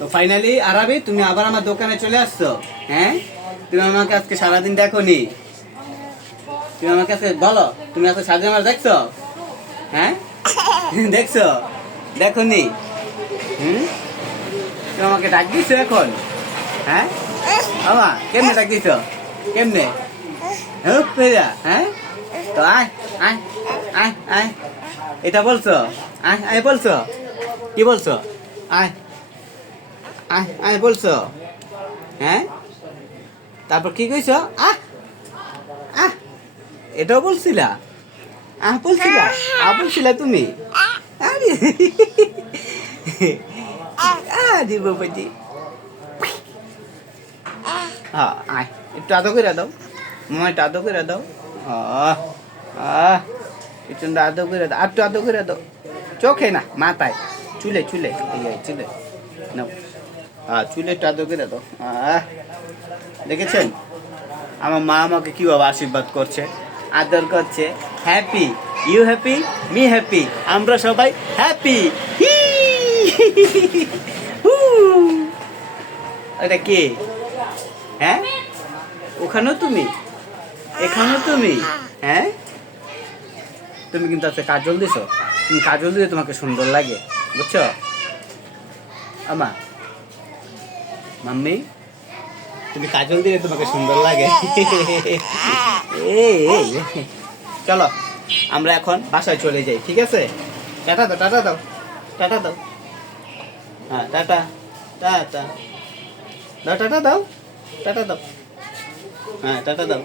তো ফাইনালি আরাবি তুমি আবার আমার দোকানে চলে আসছো। হ্যাঁ, তুমি আমাকে আজকে সারাদিন দেখোনি। তুমি আমাকে আজকে বলো, তুমি আজকে সারাদিন আমার দেখছো? হ্যাঁ দেখছো? দেখোনি? তুমি আমাকে ডাক দিছো এখন? হ্যাঁ আমা কেমনে ডাক দিছো? কেমনে? হ্যাঁ, তো আয় আয় আয় আয়, এটা বলছো? আয় আয় বলছো? কি বলছো? আয় আয় আয় বলছো? হ্যাঁ, তারপর কি কইছো? আহ আহ, এটাও বলছিলা? আহ বলছিলা? বলছিলা তুমি? আরে আরে বাবাজি, হ্যাঁ আয়, একটু আদর করে দাও মামা, একটু আদর করে দাও। আহ আহ, একটু আদর করে দাও, আর একটু আদর করে দাও। চোখে না, মাথায়, চুলে চুলে, এই চুলে নাও। হ্যাঁ, চুলে একটু আদর করে দাও। দেখেছেন আমার মা আমাকে কিভাবে আশীর্বাদ করছে, আদর করছে। Happy, you happy, me happy, আমরা সবাই হ্যাপি। এটা কে? হ্যাঁ, ওখানেও তুমি, এখানেও তুমি। হ্যাঁ, তুমি কিন্তু আজকে কাজল দিছো। তুমি কাজল দিলে তোমাকে সুন্দর লাগে, বুঝছো আমা? মাম্মি, তুমি কাজল দিলে তোমাকে সুন্দর লাগে। এই চলো আমরা এখন বাসায় চলে যাই, ঠিক আছে? টাটা দাও, টাটা দাও, টাটা দাও। হ্যাঁ টাটা, টাটা দাও, টাটা দাও, টাটা দাও। হ্যাঁ টাটা দাও।